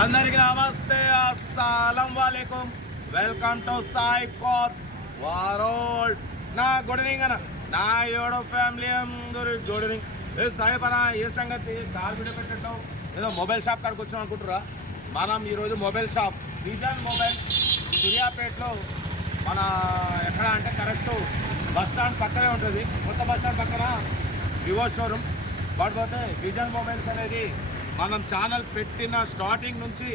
అందరికి నమస్తే. అస్సలం వాలేకుం. Welcome to Sai course world. నా గుడ్ ఈవినింగ్ అన్న. నా ఏడో ఫ్యామిలీ అందరు గుడ్ ఈవినింగ్. ఏ సాయి పన ఏ సంగతి? కార్ వీడియో పెట్టడం ఏదో మొబైల్ షాప్ కాడికి వచ్చాం అనుకుంటురా మనం ఈరోజు మొబైల్ షాప్ విజన్ మొబైల్స్ సూర్యాపేటలో మన ఎక్కడ అంటే కరెక్ట్ బస్ స్టాండ్ పక్కనే ఉంటుంది. కొత్త బస్ స్టాండ్ పక్కన వివో షోరూమ్. వాటిపోతే విజన్ మొబైల్స్ అనేది మనం ఛానల్ పెట్టిన స్టార్టింగ్ నుంచి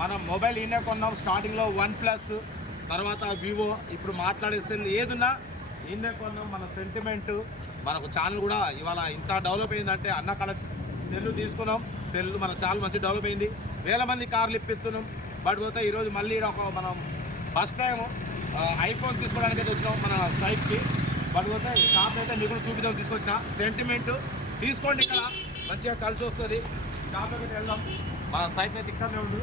మనం మొబైల్ ఈయనే కొన్నాం. స్టార్టింగ్లో వన్ ప్లస్ తర్వాత వివో ఇప్పుడు మాట్లాడే సెల్ ఏదున్నా ఈయనే కొన్నాం. మన సెంటిమెంట్ మనకు ఛానల్ కూడా ఇవాళ ఇంత డెవలప్ అయిందంటే అన్న కళ సెల్ తీసుకున్నాం. సెల్ మన ఛానల్ మంచి డెవలప్ అయింది. వేల మంది కార్లు ఇప్పిస్తున్నాం. బట్ పోతే ఈరోజు మళ్ళీ ఈడ ఒక మనం ఫస్ట్ టైం ఐఫోన్ తీసుకోవడానికి అయితే వచ్చినాం మన సైట్కి బట్ పోతే షాప్ అయితే మీకు కూడా చూపిద్దాం తీసుకొచ్చిన. సెంటిమెంట్ తీసుకోండి ఇక్కడ. మంచిగా కలిసి వస్తుంది. షాప్ వెళ్దాం. మన సైట్ అయితే ఇక్కడనే ఉండు.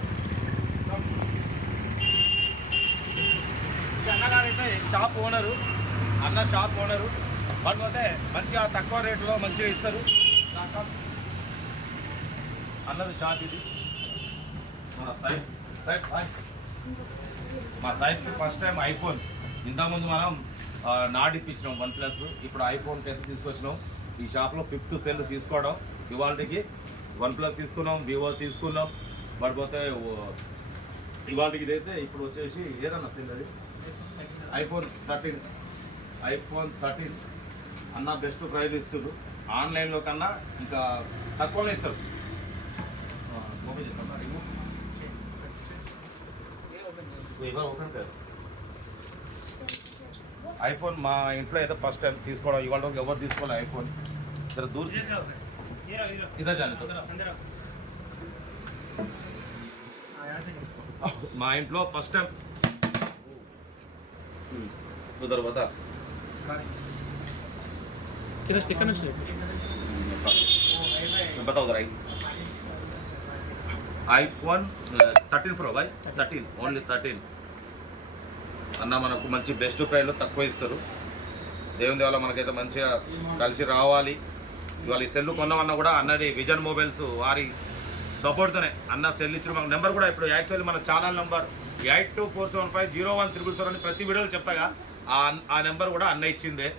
ఈ అన్నగారు అయితే షాప్ ఓనరు అన్న షాప్ ఓనరు. వాళ్ళు అంటే మంచిగా తక్కువ రేట్లో మంచిగా ఇస్తారు. అన్నది షాప్ ఇది. మన సైట్. సైట్ మా సైట్ ఫస్ట్ టైం ఐఫోన్. ఇంతకుముందు మనం ఆ, నాట్ ఇప్పించినాం వన్ ప్లస్. ఇప్పుడు ఐఫోన్ టెన్త్ తీసుకొచ్చినాం. ఈ షాప్లో ఫిఫ్త్ సెల్ తీసుకోవడం. ఇవాళకి వన్ ప్లస్ తీసుకున్నాం వివో తీసుకున్నాం పడిపోతే ఇవాళకి ఇదైతే ఇప్పుడు వచ్చేసి ఏదన్నా సిమ్ అది? ఐఫోన్ థర్టీన్ ఐఫోన్ థర్టీన్ అన్న బెస్ట్ ప్రైజ్ ఇస్తారు ఆన్లైన్లో కన్నా ఇంకా తక్కువనే ఇస్తారు. ఓపెన్ కాదు. ఐఫోన్ మా ఇంట్లో అయితే ఫస్ట్ టైం తీసుకోవడం ఇవాళ ఎవరు తీసుకోవాలి ఐఫోన్. జర దూరం. इधर जाने दो మా ఇంట్లో ఫస్ట్ టైం उधर बता किधर स्टिकर नहीं बताओ जरा iPhone thirteen Pro buy thirteen only thirteen అన్న మనకు మంచి బెస్ట్ ప్రైస్లో తక్కువ ఇస్తారు దేవుని దేవాల మనకైతే మంచిగా కలిసి రావాలి ఇవాళ ఈ సెల్ కొన్నామన్నా కూడా అన్నది విజన్ మొబైల్స్ వారి సపోర్ట్తోనే. అన్న సెల్ ఇచ్చిన మాకు నెంబర్ కూడా ఇప్పుడు యాక్చువల్లీ మన channel number eight two four seven five zero one triple seven అని ప్రతి వీడియోలో చెప్తాగా. ఆ నెంబర్ కూడా అన్న ఇచ్చిందే.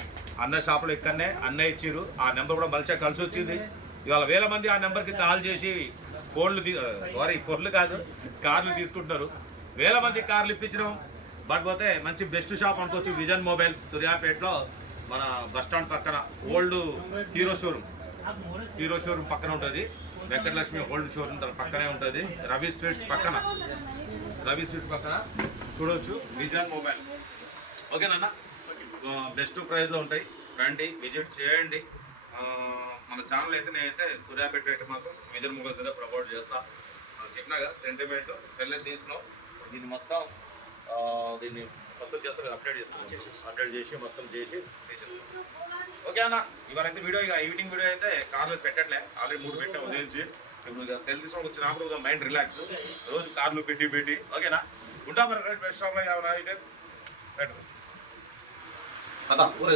అన్న షాప్లో ఇక్కడనే అన్న ఇచ్చారు ఆ నెంబర్ కూడా మంచిగా కలిసి వచ్చింది. ఇవాళ వేల మంది ఆ నెంబర్కి కాల్ చేసి ఫోన్లు సారీ ఫోన్లు కాదు కార్లు తీసుకుంటున్నారు. వేల మంది కార్లు ఇప్పించడం బట్ పోతే మంచి బెస్ట్ షాప్ అనుకోవచ్చు విజన్ మొబైల్స్. సూర్యాపేటలో మన బస్ స్టాండ్ పక్కన old Hero showroom. Hero showroom పక్కన ఉంటుంది. వెంకటలక్ష్మి ఓల్డ్ షోరూమ్ తన పక్కనే ఉంటుంది. రవి స్వీట్స్ పక్కన. రవి స్వీట్స్ పక్కన చూడవచ్చు విజాన్ మొబైల్స్. ఓకేనన్నా బెస్ట్ ప్రైస్లో ఉంటాయి. రండి విజిట్ చేయండి. మన ఛానల్ అయితే నేనైతే సూర్యాపేట అయితే మాత్రం విజన్ మొబైల్స్ అయితే ప్రమోట్ చేస్తాను చెప్పినాగా సెంటిమెంట్ సెల్ అయితే తీసినాం దీన్ని మొత్తం దీన్ని మొత్తం చేస్తారు అప్డేట్ చేస్తాం అప్డేట్ చేసి మొత్తం చేసి ఓకే అన్న ఇవాళ అయితే వీడియో ఇక ఈవినింగ్ వీడియో అయితే కార్లో పెట్టట్లే. ఆల్రెడీ మూడు పెట్టాం ఉదయించి ఇప్పుడు ఇక సెల్ తీసుకోవడం వచ్చి నాకు కూడా మైండ్ రిలాక్స్ రోజు కార్లు పెట్టి పెట్టి. ఓకేనా ఉంటా మరి బెస్ట్ షాప్లో ఏమైనా అయితే అదా ఊరే